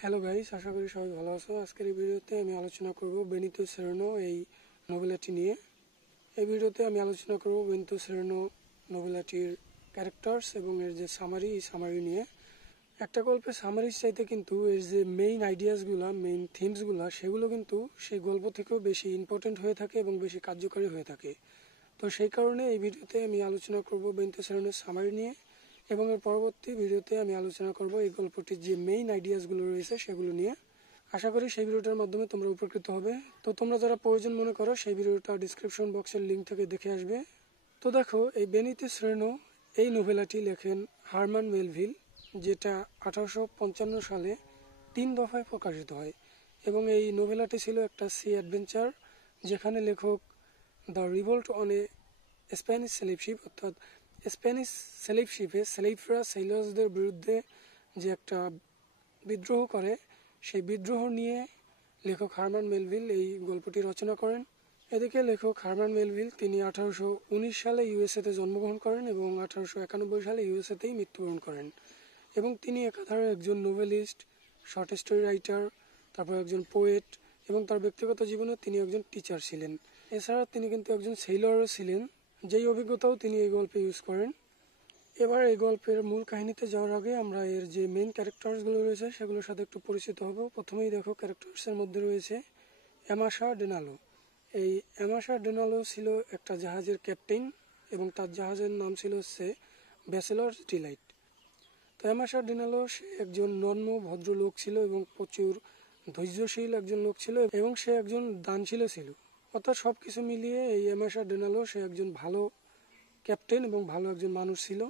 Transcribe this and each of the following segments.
Hello guys, আশা করি সবাই ভালো আছো। আজকের এই ভিডিওতে আমি আলোচনা করব বেনিতো সেরেনো এই নোভেলাটি নিয়ে। এই ভিডিওতে আমি আলোচনা করব বেনিতো সেরেনো নোভেলাটির ক্যারেক্টার্স এবং এর যে সামারি, এই সামারি নিয়ে। একটা গল্পের সামারির চাইতে কিন্তু এর যে মেইন আইডিয়াসগুলো, মেইন থিমসগুলো, সেগুলো কিন্তু সেই গল্প থেকেও বেশি ইম্পর্টেন্ট হয়ে থাকে এবং বেশি কার্যকরী হয়ে থাকে। তো সেই কারণে এই ভিডিওতে আমি আলোচনা করব বেনিতো সেরেনোর সামারি নিয়ে, এবং এর পরবর্তী ভিডিওতে আমি আলোচনা করব এই গল্পটির যে মেইন আইডিয়াসগুলো রয়েছে সেগুলো নিয়ে। আশা করি সেই ভিডিওটার মাধ্যমে তোমরা উপকৃত হবে। তো তোমরা যারা প্রয়োজন মনে করো সেই ভিডিওটা ডিসক্রিপশন বক্সের লিঙ্ক থেকে দেখে আসবে। তো দেখো, এই বেনিতো সেরেনো এই নোভেলাটি লেখেন হারমান মেলভিল, যেটা 1855 সালে 3 দফায় প্রকাশিত হয়। এবং এই নোভেলাটি ছিল একটা সি অ্যাডভেঞ্চার, যেখানে লেখক the revolt on a Spanish slave ship, অর্থাৎ স্প্যানিশ স্লেভ শিপে স্লেভরা সেলার্সদের বিরুদ্ধে যে একটা বিদ্রোহ করে, সেই বিদ্রোহ নিয়ে লেখক হারমান মেলভিল এই গল্পটি রচনা করেন। এদিকে লেখক হারমান মেলভিল তিনি 1819 সালে ইউএসএতে জন্মগ্রহণ করেন এবং 1891 সালে ইউএসএতেই মৃত্যুবরণ করেন। এবং তিনি একাধারে একজন নোভেলিস্ট, শর্ট স্টোরি রাইটার, তারপর একজন পোয়েট, এবং তার ব্যক্তিগত জীবনে তিনি একজন টিচার ছিলেন। এছাড়া তিনি কিন্তু একজন সেইলরও ছিলেন, যেই অভিজ্ঞতাও তিনি এই গল্পে ইউজ করেন। এবার এই গল্পের মূল কাহিনীতে যাওয়ার আগে আমরা এর যে মেইন ক্যারেক্টার্সগুলো রয়েছে সেগুলোর সাথে একটু পরিচিত হব। প্রথমেই দেখো, ক্যারেক্টার্সের মধ্যে রয়েছে অ্যামাশা ডেনালো। এই অ্যামাশা ডেনালো ছিল একটা জাহাজের ক্যাপ্টেন এবং তার জাহাজের নাম ছিল হচ্ছে ব্যাচেলর্স ডিলাইট। তো অ্যামাশা ডেনালো সে একজন নর্ম ভদ্র লোক ছিল এবং প্রচুর ধৈর্যশীল একজন লোক ছিল, এবং সে একজন দানশীল ছিল। অর্থাৎ সব কিছু মিলিয়ে এই অ্যামাশা ডেনালো সে একজন ভালো ক্যাপ্টেন এবং ভালো একজন মানুষ ছিল।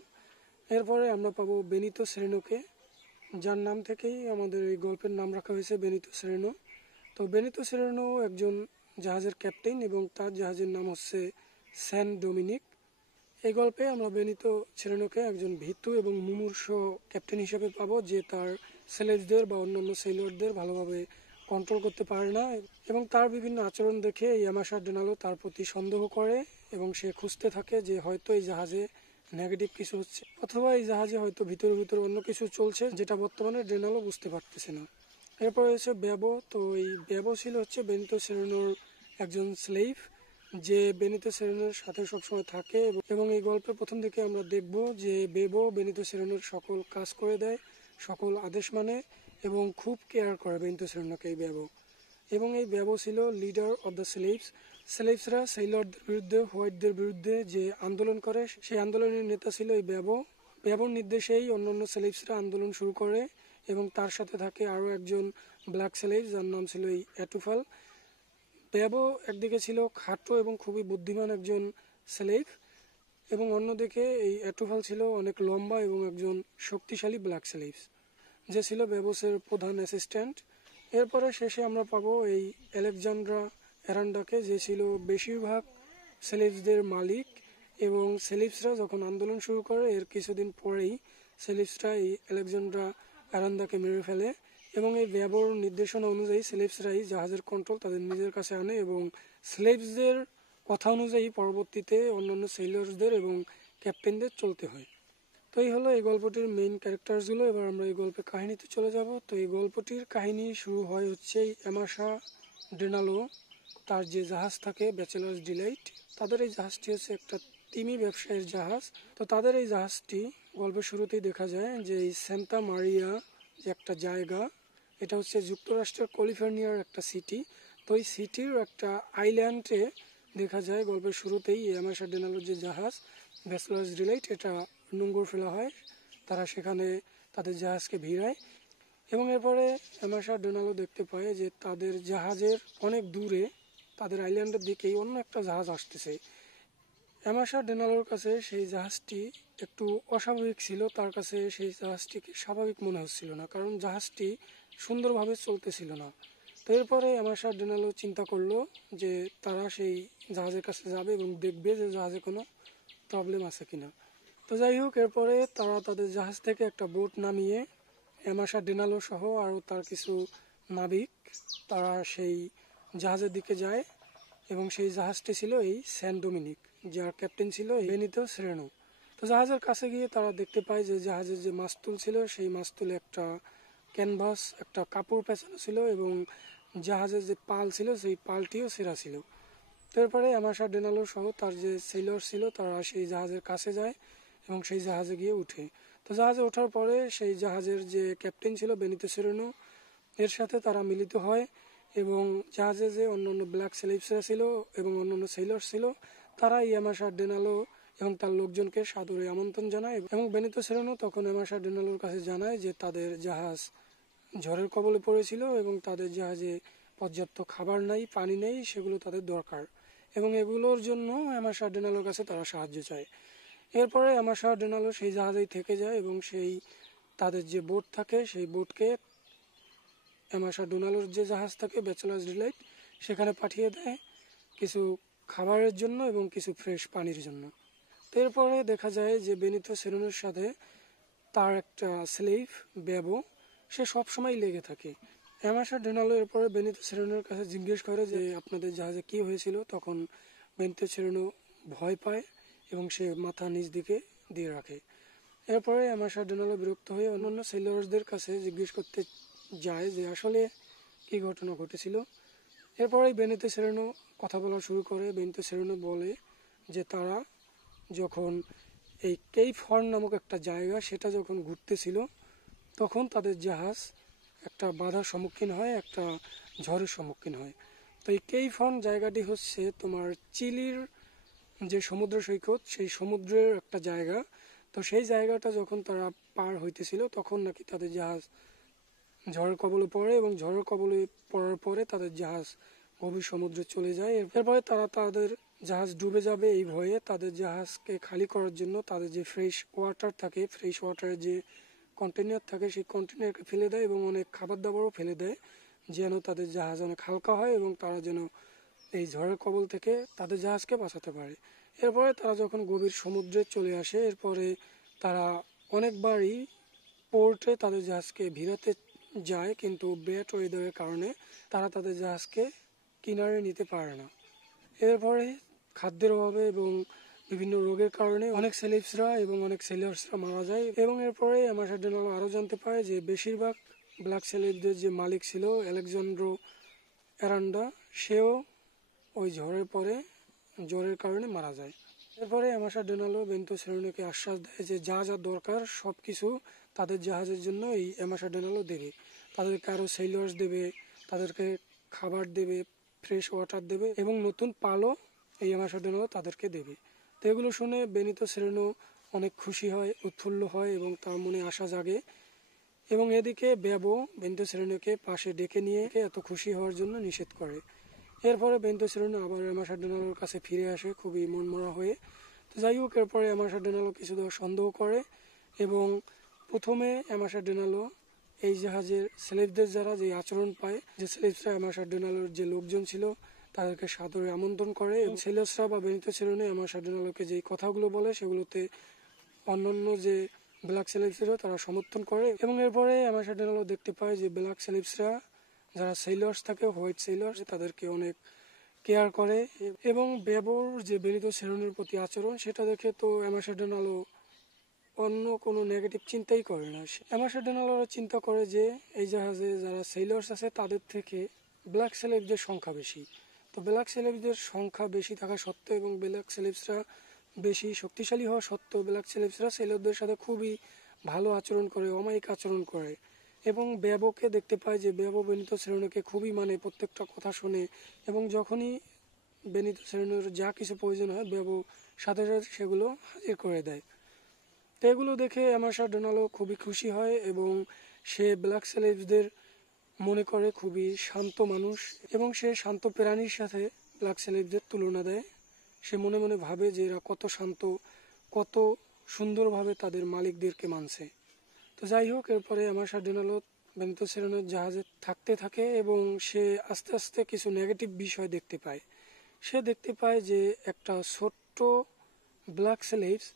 এরপরে আমরা পাবো বেনিতো সেরেনোকে, যার নাম থেকেই আমাদের এই গল্পের নাম রাখা হয়েছে বেনিতো সেরেনো। তো বেনিতো সেরেনো একজন জাহাজের ক্যাপ্টেন এবং তার জাহাজের নাম হচ্ছে স্যান ডোমিনিক। এই গল্পে আমরা বেনিতো সেরেনোকে একজন ভীতু এবং মুমূর্ষ ক্যাপ্টেন হিসেবে পাবো, যে তার সেলেজদের বা অন্যান্য সেলরদের ভালোভাবে কন্ট্রোল করতে পারে না, এবং তার বিভিন্ন আচরণ দেখে ইয়ামাশা ডেনালো তার প্রতি সন্দেহ করে এবং সে খুঁজতে থাকে যে হয়তো এই জাহাজে নেগেটিভ কিছু হচ্ছে, অথবা এই জাহাজে হয়তো ভিতরে ভিতরে অন্য কিছু চলছে, যেটা বর্তমানে ডেনালো বুঝতে পারতেছে না। এরপর হচ্ছে ব্যাবো। তো এই ব্যাবো ছিল হচ্ছে বেনিতো সেরেনোর একজন স্লেভ, যে বেনিতো সেরেনোর সাথে সবসময় থাকে, এবং এই গল্পের প্রথম দিকে আমরা দেখব যে বেবো বেনিতো সেরেনোর সকল কাজ করে দেয়, সকল আদেশ মানে, এবং খুব কেয়ার করে বেনিতো সেরেনোকে এই ব্যাবো। এবং এই ব্যাবো ছিল লিডার অব দ্য স্লেভসরা সেইলরদের বিরুদ্ধে, হোয়াইটদের বিরুদ্ধে যে আন্দোলন করে, সেই আন্দোলনের নেতা ছিল এই ব্যাবো। ব্যাবোর নির্দেশেই অন্যান্য স্লেভসরা আন্দোলন শুরু করে, এবং তার সাথে থাকে আরও একজন ব্ল্যাক স্লেভ, যার নাম ছিল এই এটুফাল। ব্যাবো একদিকে ছিল খাটো এবং খুবই বুদ্ধিমান একজন স্লেভ, এবং অন্যদিকে এই এটুফাল ছিল অনেক লম্বা এবং একজন শক্তিশালী ব্ল্যাক স্লেভ, যে ছিল ব্যাবোসের প্রধান অ্যাসিস্ট্যান্ট। এরপরে শেষে আমরা পাবো এই আলেকজান্দ্রা অ্যারান্ডাকে, যে ছিল বেশিরভাগ সেলিভসদের মালিক। এবং সেলিভসরা যখন আন্দোলন শুরু করে, এর কিছুদিন পরেই সেলিভসরা এই আলেকজান্দ্রা অ্যারান্ডাকে মেরে ফেলে, এবং এই ব্যাবোর নির্দেশনা অনুযায়ী সেলিভসরাই জাহাজের কন্ট্রোল তাদের নিজের কাছে আনে, এবং স্লেভসদের কথা অনুযায়ী পরবর্তীতে অন্যান্য সেলরসদের এবং ক্যাপ্টেনদের চলতে হয়। তো এই হলো এই গল্পটির মেইন ক্যারেক্টারসগুলো। এবার আমরা এই গল্পের কাহিনীতে চলে যাব। তো এই গল্পটির কাহিনী শুরু হয় হচ্ছে অ্যামাশা ডেনালো, তার যে জাহাজ থাকে ব্যাচেলার্স ডিলাইট, তাদের এই জাহাজটি হচ্ছে একটা তিমি ব্যবসায়ীর জাহাজ। তো তাদের এই জাহাজটি গল্পের শুরুতেই দেখা যায় যে এই সান্তা মারিয়া যে একটা জায়গা, এটা হচ্ছে যুক্তরাষ্ট্রের ক্যালিফোর্নিয়ার একটা সিটি। তো এই সিটির একটা আইল্যান্ডে দেখা যায় গল্পের শুরুতেই অ্যামাশা ডেনালোর যে জাহাজ ব্যাচেলার্স ডিলাইট, এটা নোঙর ফেলা হয়, তারা সেখানে তাদের জাহাজকে ভিড়ায়। এবং এরপরে অ্যামাশা ডেনালো দেখতে পায় যে তাদের জাহাজের অনেক দূরে, তাদের আইল্যান্ডের দিকেই অন্য একটা জাহাজ আসতেছে। অ্যামাশা ডেনালোর কাছে সেই জাহাজটি একটু অস্বাভাবিক ছিল, তার কাছে সেই জাহাজটিকে স্বাভাবিক মনে হচ্ছিল না, কারণ জাহাজটি সুন্দরভাবে চলতেছিল না। তো এরপরে অ্যামাশা ডেনালো চিন্তা করলো যে তারা সেই জাহাজের কাছে যাবে এবং দেখবে যে জাহাজে কোনো প্রবলেম আছে কিনা। তো যাই হোক, এরপরে তারা তাদের জাহাজ থেকে একটা বোট নামিয়ে অ্যামাশা ডেনালো সহ আরও তার কিছু নাবিক, তারা সেই জাহাজের দিকে যায়, এবং সেই জাহাজটি ছিল এই স্যান ডোমিনিক, যার ক্যাপ্টেন ছিল বেনিতো সেরেনো। তো জাহাজের কাছে গিয়ে তারা দেখতে পায় যে জাহাজের যে মাস্তুল ছিল, সেই মাস্তুলে একটা ক্যানভাস একটা কাপড় পেঁচানো ছিল এবং জাহাজের যে পাল ছিল সেই পালটিও ছেঁড়া ছিল। তারপরে এমাশা ডেনালো সহ তার যে সেলর ছিল তারা সেই জাহাজের কাছে যায় এবং সেই জাহাজে গিয়ে উঠে। তো জাহাজে ওঠার পরে সেই জাহাজের যে ক্যাপ্টেন ছিল বেনিতো সেরেনো এর সাথে তারা মিলিত হয় এবং জাহাজে যে অন্যান্য ব্ল্যাক স্লেভসরা ছিল এবং অন্যান্য সেলর ছিল তারা এমাশা ডেনালো এবং তার লোকজনকে সাদরে আমন্ত্রণ জানায় এবং বেনিতো সেরেনো তখন এমাশা ডেনালোর কাছে জানায় যে তাদের জাহাজ ঝড়ের কবলে পড়েছিল এবং তাদের জাহাজে পর্যাপ্ত খাবার নাই, পানি নেই, সেগুলো তাদের দরকার এবং এগুলোর জন্য এমাশা ডেনালোর কাছে তারা সাহায্য চায়। এরপরে এমাশা ডেনালো সেই জাহাজেই থেকে যায় এবং সেই তাদের যে বোট থাকে সেই বোটকে এমাশা ডোনালোর যে জাহাজ থাকে ব্যাচেলার্স ডিলাইট সেখানে পাঠিয়ে দেয় কিছু খাবারের জন্য এবং কিছু ফ্রেশ পানির জন্য। এরপরে দেখা যায় যে বেনিতো সেরেনোর সাথে তার একটা স্লেভ বেবো সে সবসময় লেগে থাকে। এমাশা ডোনালো এরপরে বেনিতো সেরেনোর কাছে জিজ্ঞেস করে যে আপনাদের জাহাজে কি হয়েছিল। তখন বেনিতো সেরেনো ভয় পায় এবং সে মাথা নিচ দিকে দিয়ে রাখে। এরপরে এমাশা ডোনালো বিরক্ত হয়ে অন্যান্য সেলার্সদের কাছে জিজ্ঞেস করতে যায় যে আসলে কি ঘটনা ঘটেছিল। এরপরেই বেনিতো সেরেনো কথা বলা শুরু করে। বেনিতো সেরেনো বলে যে তারা যখন এই কেপ হর্ন নামক একটা জায়গা সেটা যখন ঘুরতেছিল তখন তাদের জাহাজ একটা বাধার সম্মুখীন হয়, একটা ঝড়ের সম্মুখীন হয়। তো এই কেপ হর্ন জায়গাটি হচ্ছে তোমার চিলির যে সমুদ্র সৈকত সেই সমুদ্রের একটা জায়গা। তো সেই জায়গাটা যখন তারা পার হইতেছিল তখন নাকি তাদের জাহাজ ঝড়ের কবলে পড়ে এবং ঝড়ের কবলে পড়ার পরে তাদের জাহাজ গভীর সমুদ্রে চলে যায়। এরপরে তারা তাদের জাহাজ ডুবে যাবে এই ভয়ে তাদের জাহাজকে খালি করার জন্য তাদের যে ফ্রেশ ওয়াটার থাকে, ফ্রেশ ওয়াটারের যে কন্টেনার থাকে সেই কন্টেনারকে ফেলে দেয় এবং অনেক খাবার দাবারও ফেলে দেয় যেন তাদের জাহাজ অনেক হালকা হয় এবং তারা যেন এই ঝড়ের কবল থেকে তাদের জাহাজকে বাঁচাতে পারে। এরপরে তারা যখন গভীর সমুদ্রে চলে আসে এরপরে তারা অনেকবারই পোর্টে তাদের জাহাজকে ভিড়াতে যায় কিন্তু ব্যাড ওয়েদারের কারণে তারা তাদের জাহাজকে কিনারে নিতে পারে না। এরপরে খাদ্যের অভাবে এবং বিভিন্ন রোগের কারণে অনেক সেলিভসরা এবং অনেক সেলার্সরা মারা যায় এবং এরপরে এমাশা ডোনালো আরও জানতে পারে যে বেশিরভাগ ব্ল্যাক সেলিভদের যে মালিক ছিল আলেকজান্দ্রো অ্যারান্ডা সেও ওই ঝড়ের পরে জ্বরের কারণে মারা যায়। এরপরে এমাশা ডোনালো বেনিতো সেরেনোকে আশ্বাস দেয় যে যা যা দরকার সব কিছু তাদের জাহাজের জন্য এই এমাশা ডোনালো দেবে। তাদেরকে আরও সেলার্স দেবে, তাদেরকে খাবার দেবে, ফ্রেশ ওয়াটার দেবে এবং নতুন পালও এই এমাশা ডোনালো তাদেরকে দেবে। তো এগুলো শুনে বেনিতো সেরেনো অনেক খুশি হয়, উৎফুল্ল হয় এবং তার মনে আশা জাগে এবং এদিকে বেবো বেনিতো সেরেনোকে পাশে ডেকে নিয়ে এত খুশি হওয়ার জন্য নিষেধ করে। এরপরে বেনিতো সেরেনো আবার এমাশা ডোনালোর কাছে ফিরে আসে খুবই মনমরা হয়ে। তো যাই হোক এরপরে এমাশা ডোনালো কিছু সন্দেহ করে এবং প্রথমে এমাশা ডোনালো এই জাহাজের স্লেভদের যারা যে আচরণ পায় যে স্লেভসরা এমাশা ডোনালোর যে লোকজন ছিল তাদেরকে সাদরে আমন্ত্রণ করে এবং সেলার্সরা বা বেনিতো সেরেনো এমাশা ডোনালোকে যেই কথাগুলো বলে সেগুলোতে অন্যান্য যে ব্ল্যাক সেলিভসরা তারা সমর্থন করে এবং এরপরে এমাশা ডোনালো দেখতে পায় যে ব্ল্যাক সেলিভসরা যারা সেলার্স থাকে হোয়াইট সেলার্স তাদেরকে অনেক কেয়ার করে এবং বেবোর যে বেনিতো সেরেনোর প্রতি আচরণ সেটা দেখে তো এমাশা ডোনালো অন্য কোনো নেগেটিভ চিন্তাই করে না। এমাশা ডোনালো চিন্তা করে যে এই জাহাজে যারা সেলার্স আছে তাদের থেকে ব্ল্যাক সেলিভদের সংখ্যা বেশি। তো ব্ল্যাক সেলিভদের সংখ্যা বেশি থাকা সত্ত্বেও এবং ব্ল্যাক সেলিভসরা বেশি শক্তিশালী হওয়া সত্ত্বেও ব্ল্যাক সেলিভসরা সেলারদের সাথে খুবই ভালো আচরণ করে, অমায়িক আচরণ করে এবং বেবোকে দেখতে পায় যে বেবো বেনিতো সেরেনোকে খুবই মানে প্রত্যেকটা কথা শোনে এবং যখনই বেনিতো সেরেনোর যা কিছু প্রয়োজন হয় বেবো সাথে সাথে সেগুলো হাজির করে দেয়। তো এগুলো দেখে এমাশা ডোনালো খুবই খুশি হয় এবং সে ব্ল্যাক সেলিভসদের মনে করে খুবই শান্ত মানুষ এবং সে শান্ত প্রাণীর সাথে ব্ল্যাক সেলিভসদের তুলনা দেয়। সে মনে মনে ভাবে যে এরা কত শান্ত, কত সুন্দরভাবে তাদের মালিকদেরকে মানছে। তো যাই হোক এরপরে এমাশা ডোনালো বেনিতো সেরেনোর জাহাজে থাকতে থাকে এবং সে আস্তে আস্তে কিছু নেগেটিভ বিষয় দেখতে পায়। সে দেখতে পায় যে একটা ছোট্ট ব্ল্যাক সেলিভস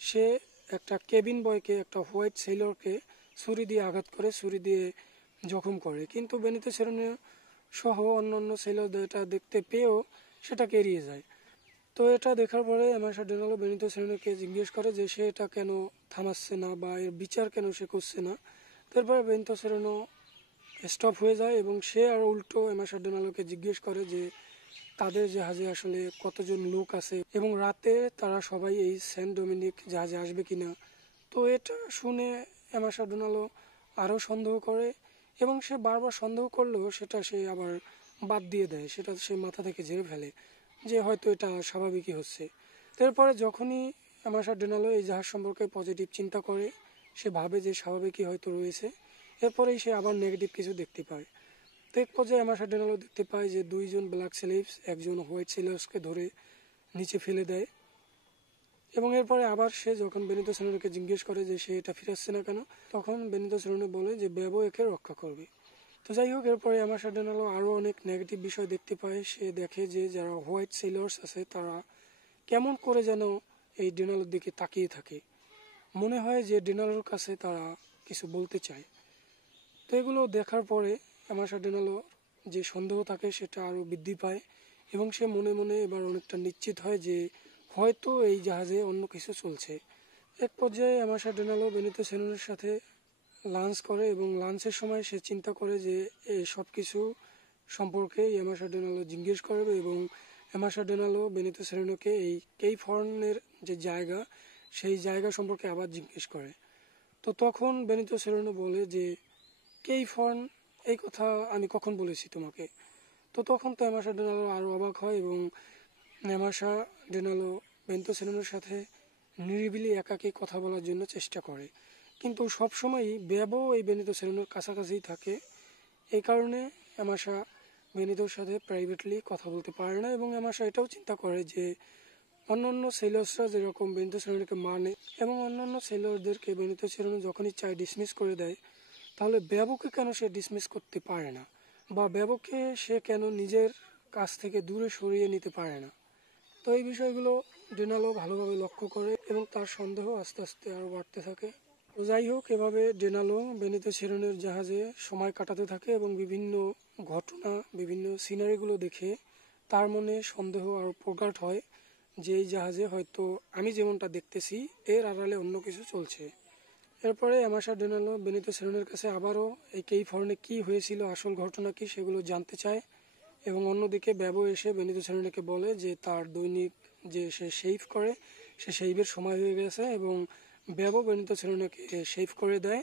সে একটা কেবিন বয়কে, একটা হোয়াইট সেলরকে ছুরি দিয়ে আঘাত করে, ছুরি দিয়ে জখম করে, কিন্তু বেনিতো সেরেনো সহ অন্যান্য সেলরদের এটা দেখতে পেয়েও সেটাকে এড়িয়ে যায়। তো এটা দেখার পরে এমাশা ডোনালো বেনিতো সেরেনোকে জিজ্ঞেস করে যে সে এটা কেন থামাচ্ছে না বা এর বিচার কেন সে করছে না। তারপরে বেনিতো সেরেনো স্টপ হয়ে যায় এবং সে আর উল্টো এমাশা ডোনালোকে জিজ্ঞেস করে যে তাদের জাহাজে আসলে কতজন লোক আছে এবং রাতে তারা সবাই এই সেন্ট ডোমিনিক জাহাজে আসবে কিনা। তো এটা শুনে এমাশা ডোনালো আরও সন্দেহ করে এবং সে বারবার সন্দেহ করলেও সেটা সে আবার বাদ দিয়ে দেয়, সেটা সে মাথা থেকে ঝেড়ে ফেলে যে হয়তো এটা স্বাভাবিকই হচ্ছে। তারপরে যখনই এমাশা ডোনালো এই জাহাজ সম্পর্কে পজিটিভ চিন্তা করে, সে ভাবে যে স্বাভাবিকই হয়তো রয়েছে, এরপরেই সে আবার নেগেটিভ কিছু দেখতে পায়। তো এক পর্যায়ে এমাশা ডোনালো দেখতে পায় যে দুইজন ব্ল্যাক স্লেভস একজন হোয়াইট সেলার্সকে ধরে নিচে ফেলে দেয় এবং এরপরে আবার সে যখন বেনিতো সেরেনোকে জিজ্ঞেস করে যে সে এটা ফিরাচ্ছে না কেন, তখন বেনিতো সেরেনো বলে যে বেবো একে রক্ষা করবে। তো যাই হোক, এরপরে এমাশা ডোনালো আরও অনেক নেগেটিভ বিষয় দেখতে পায়। সে দেখে যে যারা হোয়াইট সেলার্স আছে তারা কেমন করে যেন এই ডোনালোর দিকে তাকিয়ে থাকে, মনে হয় যে ডোনালোর কাছে তারা কিছু বলতে চায়। তো এগুলো দেখার পরে এমাশা ডোনালোর যে সন্দেহ থাকে সেটা আরও বৃদ্ধি পায় এবং সে মনে মনে এবার অনেকটা নিশ্চিত হয় যে হয়তো এই জাহাজে অন্য কিছু চলছে। এক পর্যায়ে এমাশা ডোনালো বেনিতো সেরেনোর সাথে লাঞ্চ করে এবং লাঞ্চের সময় সে চিন্তা করে যে এই সব কিছু সম্পর্কে এমাশা ডোনালো জিজ্ঞেস করবে এবং এমাশা ডোনালো বেনিতো সেরেনোকে এই কেপ হর্নের যে জায়গা সেই জায়গা সম্পর্কে আবার জিজ্ঞেস করে। তো তখন বেনিতো সেরেনো বলে যে কেপ হর্ন, এই কথা আমি কখন বলেছি তোমাকে? তো তখন তো এমাশা ডোনালো আরও অবাক হয় এবং এমাশা ডোনালো বেনিতো সেরেনোর সাথে নিরিবিলি একাকী কথা বলার জন্য চেষ্টা করে, কিন্তু সবসময়ই বেবো এই বেনিতো সেরেনোর কাছাকাছিই থাকে। এই কারণে এমাশা বেনিতোর সাথে প্রাইভেটলি কথা বলতে পারে না এবং এমাশা এটাও চিন্তা করে যে অন্যান্য সেলার্সরা যেরকম বেনিতো সেরেনোকে মানে এবং অন্যান্য সেলারদেরকে বেনিতো সেরেনো যখনই চায় ডিসমিস করে দেয়, তাহলে বেবোকে কেন সে ডিসমিস করতে পারে না বা বেবোকে সে কেন নিজের কাছ থেকে দূরে সরিয়ে নিতে পারে না। তো এই বিষয়গুলো ডোনালো ভালোভাবে লক্ষ্য করে এবং তার সন্দেহ আস্তে আস্তে আরও বাড়তে থাকে। তো যাই হোক, এভাবে ডোনালো বেনিতো সেরেনোর জাহাজে সময় কাটাতে থাকে এবং বিভিন্ন ঘটনা, বিভিন্ন সিনারিগুলো দেখে তার মনে সন্দেহ আরও প্রগাঢ় হয় যে এই জাহাজে হয়তো আমি যেমনটা দেখতেছি এর আড়ালে অন্য কিছু চলছে। এরপরে এমাশা ডোনালো বেনিতো সেরেনোর কাছে আবারও এই কেপ হর্নে কী হয়েছিল, আসল ঘটনা কী সেগুলো জানতে চায় এবং অন্যদিকে বেবো এসে বেনিতো সেরেনোকে বলে যে তার দৈনিক যে সে শেভ করে সে শেভের সময় হয়ে গেছে এবং বেবো বেনিতো সেরেনোকে শেভ করে দেয়।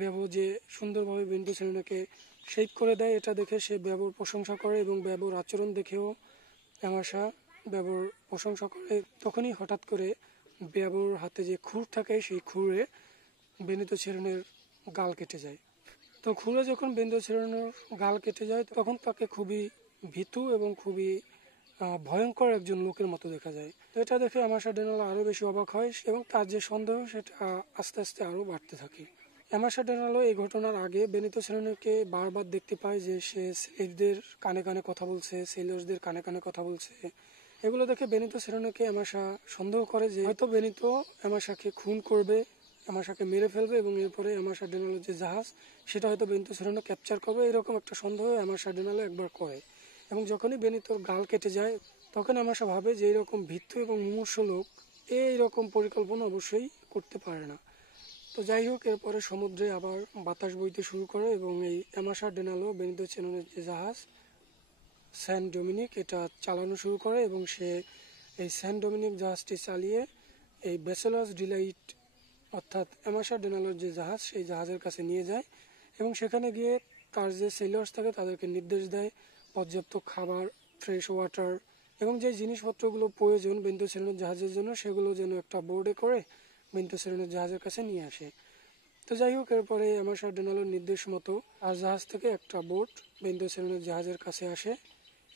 বেবো যে সুন্দরভাবে বেনিতো সেরেনোকে শেভ করে দেয় এটা দেখে সে বেবোর প্রশংসা করে এবং বেবোর আচরণ দেখেও এমাশা বেবোর প্রশংসা করে। তখনই হঠাৎ করে বেবোর হাতে যে খুর থাকে সেই খুরে বেনিতো সেরেনোর গাল কেটে যায়। তো খুরে যখন বেনিতো সেরেনোর গাল কেটে যায় তখন তাকে খুবই ভীতু এবং খুবই ভয়ঙ্কর একজন লোকের মতো দেখা যায়। তো এটা দেখে এমাশা ডোনালো আরও বেশি অবাক হয় এবং তার যে সন্দেহ সেটা আস্তে আস্তে আরও বাড়তে থাকে। এমাশা ডোনালো এই ঘটনার আগে বেনিতো সেরেনোকে বারবার দেখতে পায় যে সে স্লেভদের কানে কানে কথা বলছে, সেলার্সদের কানে কানে কথা বলছে। এগুলো দেখে বেনিতো সেরেনোকে এমাশা সন্দেহ করে যে হয়তো বেনিতো এমাশাকে খুন করবে, এমাশাকে মেরে ফেলবে এবং এরপরে এমাশা ডোনালোর যে জাহাজ সেটা হয়তো বেনিতো সেরেনো ক্যাপচার করবে, এরকম একটা সন্দেহ এমাশা ডোনালো একবার করে। এবং যখনই বেনিতোর গাল কেটে যায় তখন এমাশা ভাবে যে এইরকম ভীতু এবং মুমূর্ষু লোক এইরকম পরিকল্পনা অবশ্যই করতে পারে না। তো যাই হোক, এরপরে সমুদ্রে আবার বাতাস বইতে শুরু করে এবং এই এমাশা ডোনালো বেনিতো সেরেনোর যে জাহাজ সেন্ট ডোমিনিক এটা চালানো শুরু করে এবং সে এই সেন্ট ডোমিনিক জাহাজটি চালিয়ে এই ব্যাচেলার্স ডিলাইট অর্থাৎ এমাশা ডোনালোর যে জাহাজ সেই জাহাজের কাছে নিয়ে যায় এবং সেখানে গিয়ে তার যে সেলার্স থাকে তাদেরকে নির্দেশ দেয় পর্যাপ্ত খাবার, ফ্রেশ ওয়াটার এবং যে জিনিসপত্রগুলো প্রয়োজন বেনিতো সেরেনোর জাহাজের জন্য সেগুলো যেন একটা বোর্ডে করে বেনিতো সেরেনোর জাহাজের কাছে নিয়ে আসে। তো যাই হোক, এরপরে এমাশা ডোনালোর নির্দেশ মতো আর জাহাজ থেকে একটা বোট বেনিতো সেরেনোর জাহাজের কাছে আসে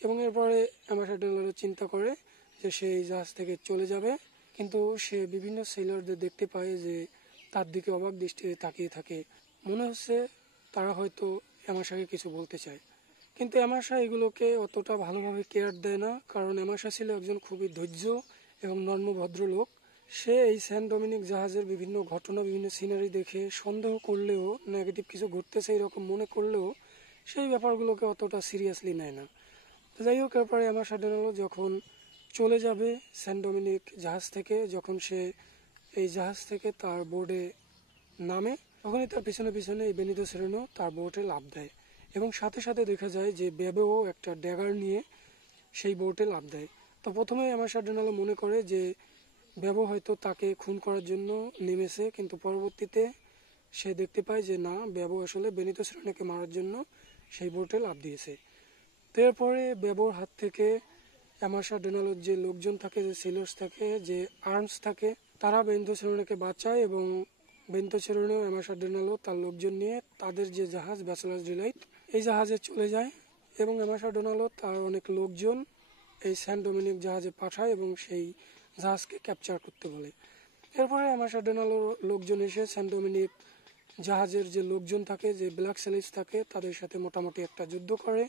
এবং এরপরে এমাশা ডোনালো চিন্তা করে যে সে এই জাহাজ থেকে চলে যাবে, কিন্তু সে বিভিন্ন সেলারদের দেখতে পায় যে তার দিকে অবাক দৃষ্টিতে তাকিয়ে থাকে, মনে হচ্ছে তারা হয়তো এমাশাকে কিছু বলতে চায়। কিন্তু এমাশা এগুলোকে অতটা ভালোভাবে কেয়ার দেয় না, কারণ এমাশা ছিল একজন খুবই ধৈর্য এবং নম্র লোক। সে এই সেন্ট ডোমিনিক জাহাজের বিভিন্ন ঘটনা, বিভিন্ন সিনারি দেখে সন্দেহ করলেও, নেগেটিভ কিছু ঘটতেছে এরকম মনে করলেও সেই ব্যাপারগুলোকে অতটা সিরিয়াসলি নেয় না। তো যাই হোক, এরপরে এমাশা ডোনালো যখন চলে যাবে সেন্ট ডোমিনিক জাহাজ থেকে, যখন সে এই জাহাজ থেকে তার বোর্ডে নামে তখনই তার পিছনে পিছনে এই বেনিতো সেরেনো তার বোটে লাফ দেয় এবং সাথে সাথে দেখা যায় যে বেবেও একটা ড্যাগার নিয়ে সেই বোটে লাফ দেয়। তো প্রথমে অ্যামাশা ডোনালো মনে করে যে বেবো হয়তো তাকে খুন করার জন্য নেমেছে, কিন্তু পরবর্তীতে সে দেখতে পায় যে না, বেবো আসলে বেনিতো সেরেনোকে মারার জন্য সেই বোটে লাফ দিয়েছে। তো এরপরে বেবোর হাত থেকে অ্যামাশা ডোনালোর যে লোকজন থাকে, যে সেলার্স থাকে, যে আর্মস থাকে, তারা বেনিতো সেরেনোকে বাঁচায় এবং বেনিতো সেরেনো অ্যামাশা ডোনালো তার লোকজন নিয়ে তাদের যে জাহাজ ব্যাচেলার্স ডিলাইট এই জাহাজে চলে যায় এবং অ্যামাশা ডোনালো তার অনেক লোকজন এই সেন্ট ডোমিনিক জাহাজে পাঠায় এবং সেই জাহাজকে ক্যাপচার করতে বলে। এরপরে অ্যামাশা ডোনালোর লোকজন এসে সেন্ট ডোমিনিক জাহাজের যে লোকজন থাকে, যে ব্ল্যাক সেলিভস থাকে, তাদের সাথে মোটামুটি একটা যুদ্ধ করে।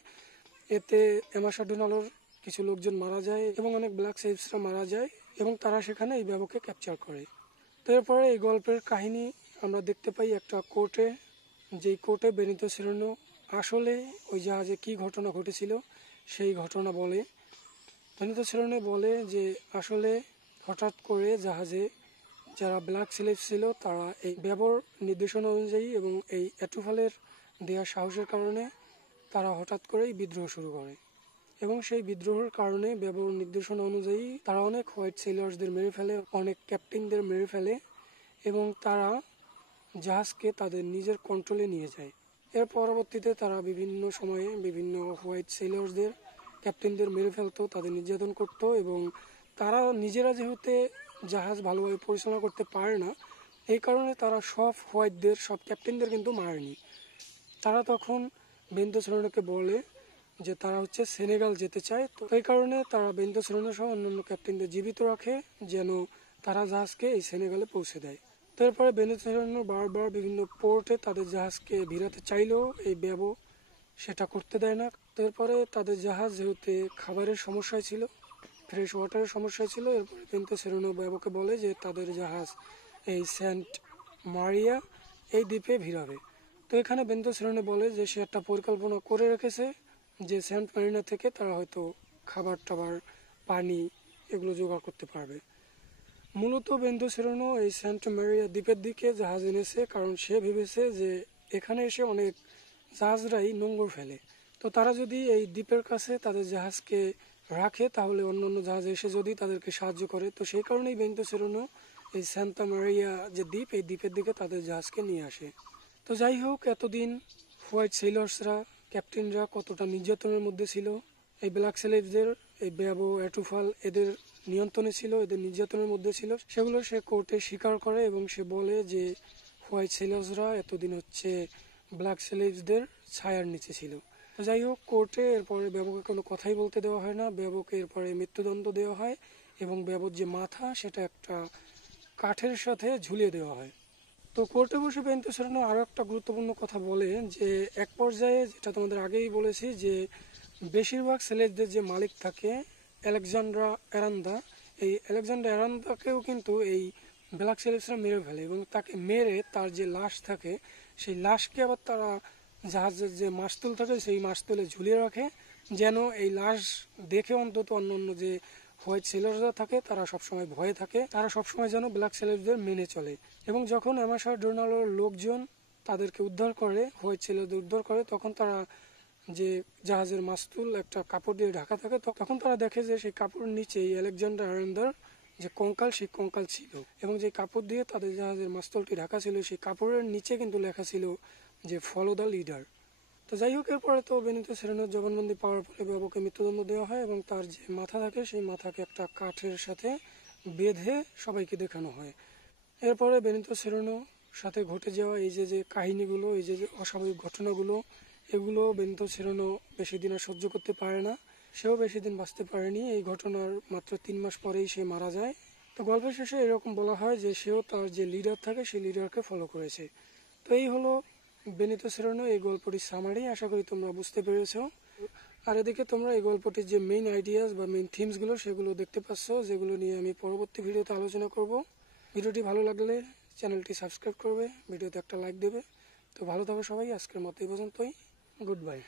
এতে অ্যামাশা ডোনালোর কিছু লোকজন মারা যায় এবং অনেক ব্ল্যাক সেলিভসরা মারা যায় এবং তারা সেখানে এই বেবোকে ক্যাপচার করে। তো এরপরে এই গল্পের কাহিনী আমরা দেখতে পাই একটা কোর্টে, যেই কোর্টে বেনিতো সেরেনো আসলে ওই জাহাজে কি ঘটনা ঘটেছিল সেই ঘটনা বলে। বেনিতো সেরেনো বলে যে আসলে হঠাৎ করে জাহাজে যারা ব্ল্যাক স্লেভ ছিল তারা এই বেবোর নির্দেশনা অনুযায়ী এবং এই এটুফালের দেওয়া সাহসের কারণে তারা হঠাৎ করেই বিদ্রোহ শুরু করে এবং সেই বিদ্রোহের কারণে বেবোর নির্দেশনা অনুযায়ী তারা অনেক হোয়াইট সেলার্সদের মেরে ফেলে, অনেক ক্যাপ্টেনদের মেরে ফেলে এবং তারা জাহাজকে তাদের নিজের কন্ট্রোলে নিয়ে যায়। এর পরবর্তীতে তারা বিভিন্ন সময়ে বিভিন্ন হোয়াইট সেলার্সদের ক্যাপ্টেনদের মেরে ফেলতো, তাদের নির্যাতন করত এবং তারা নিজেরা যেহেতু জাহাজ ভালোভাবে পরিচালনা করতে পারে না, এই কারণে তারা সব হোয়াইটদের সব ক্যাপ্টেনদের কিন্তু মারেনি। তারা তখন বেনিতো সেরেনোকে বলে যে তারা হচ্ছে সেনেগাল যেতে চায়। তো এই কারণে তারা বেনিতো সেরেনো সহ অন্যান্য ক্যাপ্টেনদের জীবিত রাখে যেন তারা জাহাজকে এই সেনেগালে পৌঁছে দেয়। তারপরে বেনিতো সেরেনো বারবার বিভিন্ন পোর্টে তাদের জাহাজকে ভিড়াতে চাইলেও এই বেবো সেটা করতে দেয় না। তারপরে তাদের জাহাজ যেহেতু খাবারের সমস্যায় ছিল, ফ্রেশ ওয়াটারের সমস্যায় ছিল, এরপরে বেনিতো সেরেনো বেবোকে বলে যে তাদের জাহাজ এই সেন্ট মারিয়া এই দ্বীপে ভিড়াবে। তো এখানে বেনিতো সেরেনো বলে যে সে একটা পরিকল্পনা করে রেখেছে যে সেন্ট মারিনা থেকে তারা হয়তো খাবার টাবার, পানি এগুলো জোগাড় করতে পারবে। মূলত বেনিতো সেরেনো এই সেন্ট মারিয়া দ্বীপের দিকে জাহাজ এনেছে কারণ সে ভেবেছে যে এখানে এসে অনেক জাহাজরাই নোঙর ফেলে, তো তারা যদি এই দ্বীপের কাছে তাদের জাহাজকে রাখে তাহলে অন্যান্য জাহাজ এসে যদি তাদেরকে সাহায্য করে। তো সেই কারণেই বেনিতো সেরেনো এই সান্তা মারিয়া যে দ্বীপ, এই দ্বীপের দিকে তাদের জাহাজকে নিয়ে আসে। তো যাই হোক, এতদিন হোয়াইট সেলার্সরা, ক্যাপ্টেনরা কতটা নির্যাতনের মধ্যে ছিল, এই ব্ল্যাক সেলেভসদের, এই বেবো, এটুফাল এদের নিয়ন্ত্রণে ছিল, এদের নির্যাতনের মধ্যে ছিল, সেগুলো সে কোর্টে স্বীকার করে এবং সে বলে যে হোয়াইট সেলার্সরা এতদিন হচ্ছে ব্ল্যাক সেলেভসদের ছায়ার নিচে ছিল। তো যাই হোক, কোর্টে এরপরে বেবোকে কোনো কথাই বলতে দেওয়া হয় না, বেবোকে এরপরে মৃত্যুদণ্ড দেওয়া হয় এবং বেবোর যে মাথা সেটা একটা কাঠের সাথে ঝুলিয়ে দেওয়া হয়। তো কোর্টে বসে বেনিতো সেরেনো আরও একটা গুরুত্বপূর্ণ কথা বলে যে এক পর্যায়ে, যেটা তোমাদের আগেই বলেছি, যে বেশিরভাগ সেলেজদের যে মালিক থাকে আলেকজান্ড্রা অ্যারান্দা, এই আলেকজান্ড্রা অ্যারান্দাকেও কিন্তু এই ব্ল্যাক সেলেজরা মেরে ফেলে এবং তাকে মেরে তার যে লাশ থাকে সেই লাশকে আবার তারা জাহাজের যে মাস্তুল থাকে সেই মাস্তুলে ঝুলিয়ে রাখে, যেন এই লাশ দেখে অন্তত অন্য যে হোয়াইট সেলাররা থাকে তারা সবসময় ভয়ে থাকে, তারা সবসময় যেন ব্ল্যাক সেলারদের মেনে চলে। এবং যখন অ্যামাশা ডোনালোর লোকজন তাদেরকে উদ্ধার করে, হোয়াইট সেলারদের উদ্ধার করে, তখন তারা যে জাহাজের মাস্তুল একটা কাপড় দিয়ে ঢাকা থাকে, তখন তারা দেখে যে সেই কাপড়ের নিচেই আলেকজান্ডার অ্যারান্দার যে কঙ্কাল, সেই কঙ্কাল ছিল এবং যে কাপড় দিয়ে তাদের জাহাজের মাস্তুলটি ঢাকা ছিল সেই কাপড়ের নিচে কিন্তু লেখা ছিল যে ফলো দ্য লিডার। তো যাই হোক, এরপরে তো বেনিতো সেরেনোর জবানবন্দি পাওয়ার পরে বেবোকে মৃত্যুদণ্ড দেওয়া হয় এবং তার যে মাথা থাকে সেই মাথাকে একটা কাঠের সাথে বেঁধে সবাইকে দেখানো হয়। এরপরে বেনিতো সেরেনোর সাথে ঘটে যাওয়া এই যে কাহিনীগুলো, এই যে অস্বাভাবিক ঘটনাগুলো, এগুলো বেনিতো সেরেনো বেশি দিন আর সহ্য করতে পারে না, সেও বেশি দিন বাঁচতে পারেনি। এই ঘটনার মাত্র 3 মাস পরেই সে মারা যায়। তো গল্পের শেষে এরকম বলা হয় যে সেও তার যে লিডার থাকে সেই লিডারকে ফলো করেছে। তো এই হলো বেনিতো সেরেনো এই গল্পটির সামারি। আশা করি তোমরা বুঝতে পেরেছো। আর এদিকে তোমরা এই গল্পটির যে মেইন আইডিয়াস বা মেইন থিমসগুলো সেগুলো দেখতে পাচ্ছ, যেগুলো নিয়ে আমি পরবর্তী ভিডিওতে আলোচনা করব। ভিডিওটি ভালো লাগলে চ্যানেলটি সাবস্ক্রাইব করবে, ভিডিওতে একটা লাইক দেবে। তো ভালো থাকো সবাই, আজকের মতো এই পর্যন্তই। Good bye.